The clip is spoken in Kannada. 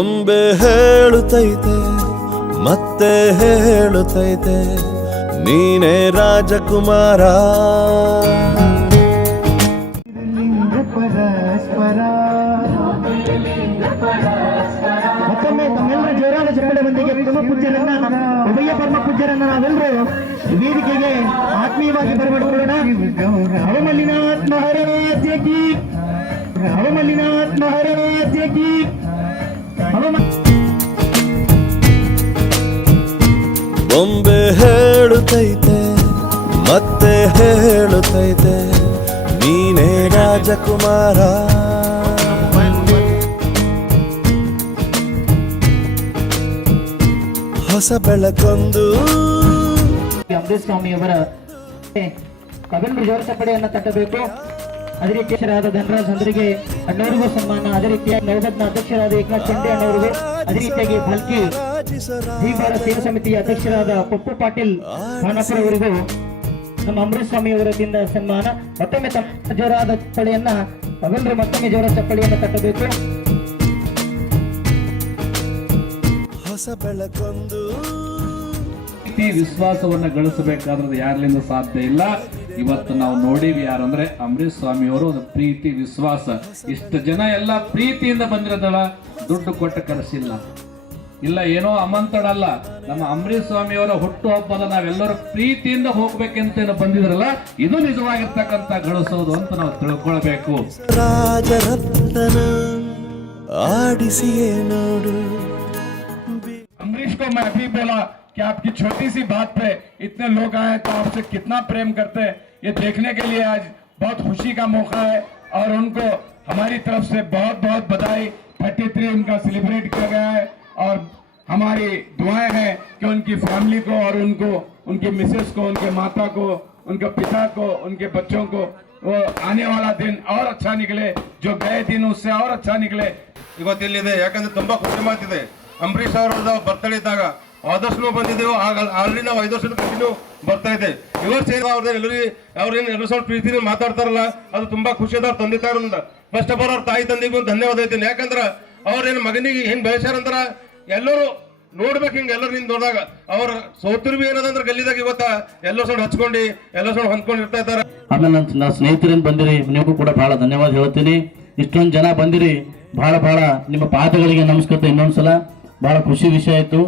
ಬೊಂಬೆ ಹೇಳುತ್ತೈತೆ ಮತ್ತೆ ಹೇಳುತ್ತೈತೆ ನೀನೇ ರಾಜಕುಮಾರ. ಮತ್ತೊಮ್ಮೆ ತಮ್ಮೆಲ್ಲರ ಜೋರಾದ ಚಪ್ಪಾಳೆ ಬಂದಿಗೆ ಪರಮ ಪೂಜ್ಯರನ್ನ ಉಭಯ ಪರಮ ಪೂಜ್ಯರನ್ನ ನಾವೆಲ್ಲರೂ ವೇದಿಕೆಗೆ ಆತ್ಮೀಯವಾಗಿ ಬರಮಾಡಿಕೊಳ್ಳೋಣ. ಹವಮಲ್ಲಿನಾಥ್ ಮಹಾರಾಜ ಕಿ, ಹವಮಲ್ಲಿನಾಥ್ ಮಹಾರಾಜ ಕಿ. ಬೊಂಬೆ ಹೇಳುತ್ತೈತೆ ಮತ್ತೆ ಹೇಳುತ್ತೈತೆ ನೀನೇ ರಾಜಕುಮಾರ. ಹೊಸ ಬೆಳಕೊಂದು ಅಂಬರೀಶ್ ಸ್ವಾಮಿ ಅವರ ಕಬಂಡ್ರಿ ಜೋರ ಚಪ್ಪಡೆಯನ್ನು ತಟ್ಟಬೇಕು. ಅದೇ ರೀತಿ ಅಧ್ಯಕ್ಷರಾದ ಧನರಾಜ್ ಹಂದ್ರಿಗೆ ಅಣ್ಣವರಿಗೂ ಸನ್ಮಾನ. ಅದೇ ರೀತಿಯಾಗಿ ನವಬದ್ನ ಅಧ್ಯಕ್ಷರಾದ ಏಕನಾಥ್ ಚಂಡೆ ಅಣ್ಣವರಿಗೆ, ಅದೇ ರೀತಿಯಾಗಿ ಭಲ್ಕಿ ಧೀಬಾರ ಸೇವಾ ಸಮಿತಿಯ ಅಧ್ಯಕ್ಷರಾದ ಪಪ್ಪು ಪಾಟೀಲ್ ಖಾನಾಪುರ ಅವರಿಗೂ ನಮ್ಮ ಅಂಬರೀಶ್ ಸ್ವಾಮಿ ಅವರ ವತಿಯಿಂದ ಸನ್ಮಾನ. ಮತ್ತೊಮ್ಮೆ ತಮ್ಮ ಜೋರಾದ ಚಪ್ಪಳೆಯನ್ನ ಕಬಂಡ್ರಿ ಮತ್ತೊಮ್ಮೆ ಜೋರ ಚಪ್ಪಳೆಯನ್ನು ತಟ್ಟಬೇಕು. ಹೊಸ ಬೆಳಕೊಂದು ವಿಶ್ವಾಸವನ್ನ ಗಳಿಸಬೇಕಾದ್ರೆ ಯಾರಿಂದ ಸಾಧ್ಯ ಇಲ್ಲ. ಇವತ್ತು ನಾವು ನೋಡಿವಿ ಯಾರಂದ್ರೆ ಅಂಬರೀಶ್ ಸ್ವಾಮಿ ಅವರು ಒಂದು ಪ್ರೀತಿ ವಿಶ್ವಾಸ. ಇಷ್ಟು ಜನ ಎಲ್ಲ ಪ್ರೀತಿಯಿಂದ ಬಂದಿರೋದಲ್ಲ, ದುಡ್ಡು ಕೊಟ್ಟು ಕರೆಸಿಲ್ಲ, ಇಲ್ಲ ಏನೋ ಅಮಂತಡಲ್ಲ. ನಮ್ಮ ಅಂಬರೀಶ್ ಸ್ವಾಮಿ ಅವರ ಹುಟ್ಟು ಹಬ್ಬದ ನಾವೆಲ್ಲರೂ ಪ್ರೀತಿಯಿಂದ ಹೋಗ್ಬೇಕಂತ ಬಂದಿದ್ರಲ್ಲ, ಇದು ನಿಜವಾಗಿರ್ತಕ್ಕಂಥ ಗಳಿಸೋದು ಅಂತ ನಾವು ತಿಳ್ಕೊಳ್ಬೇಕು. ರಾಜರತ್ನ ಆಡಿಸಿಯೇ ನೋಡು. अमरीश को मैं अभी बोला कि आपकी छोटी सी बात पे इतने लोग आए तो आपसे कितना प्रेम करते हैं, ये देखने के लिए आज बहुत खुशी का मौका है. और उनको हमारी तरफ से बहुत बहुत बधाई. 33 उनका सेलिब्रेट किया गया है और हमारी दुआएं हैं कि उनकी फैमिली को और उनको, उनकी मिसेस को, उनके माता को, उनके पिता को, उनके बच्चों को वो आने वाला दिन और अच्छा निकले, जो गए दिन उससे और अच्छा निकले. ಇವತ್ತಿಲ್ಲಿದೆ ಯಾಕಂದ್ರೆ ತುಂಬಾ ಖುಷಿ ಮಾತಿದೆ. ಅಂಬರೀಶ್ ಅವರ ಬರ್ತಡೇ ಇದ್ದಾಗ ಆದಷ್ಟು ಬಂದಿದ್ದೆವು. ಆಲ್ರೆಡಿ ನಾವು 5 ವರ್ಷದ ಕಂಟಿನ್ಯೂ ಬರ್ತಾ ಇದೆ. ಇವರು ಸೇರಿ ಅವ್ರೇನು ಎಲ್ಲ ಸ್ವಲ್ಪ ಪ್ರೀತಿನ ಮಾತಾಡ್ತಾರಲ್ಲ, ಅದು ತುಂಬಾ ಖುಷಿ ಅದ. ಅವ್ರ ತಂದೆ ತಾಯಿಯಿಂದ ಫಸ್ಟ್ ಆಫ್ ಆಲ್ ಅವ್ರ ತಾಯಿ ತಂದೆಗೂ ಧನ್ಯವಾದ ಐತೇನೆ. ಯಾಕಂದ್ರೆ ಅವ್ರೇನು ಮಗನಿಗೆ ಹಿಂಗ್ ಬೆಳೆಸ್ಯಾರಂತಾರ ಎಲ್ಲರೂ ನೋಡ್ಬೇಕು. ಹಿಂಗೆ ಎಲ್ಲರೂ ನಿಂತು ನೋಡಿದಾಗ ಅವ್ರ ಸೌತರ್ವಿ ಏನದಂದ್ರೆ ಗಲ್ಲಿದಾಗ ಇವತ್ತ ಎಲ್ಲೋ ಸ್ವಲ್ಪ ಹಚ್ಕೊಂಡು ಎಲ್ಲೋ ಸ್ವಲ್ಪ ಹೊಂದ್ಕೊಂಡು ಇರ್ತಾ ಇದ್ದಾರೆ. ಆಮೇಲೆ ನನ್ನ ಸ್ನೇಹಿತರೇನು ಬಂದಿರಿ, ನಿಮಗೂ ಕೂಡ ಬಹಳ ಧನ್ಯವಾದ ಹೇಳ್ತೀನಿ. ಇಷ್ಟೊಂದು ಜನ ಬಂದಿರಿ, ಬಹಳ ನಿಮ್ಮ ಪಾದಗಳಿಗೆ ನಮಸ್ಕಾರ ಇನ್ನೊಂದ್ಸಲ. ಬಹಳ ಖುಷಿ ವಿಷಯ ಆಯ್ತು.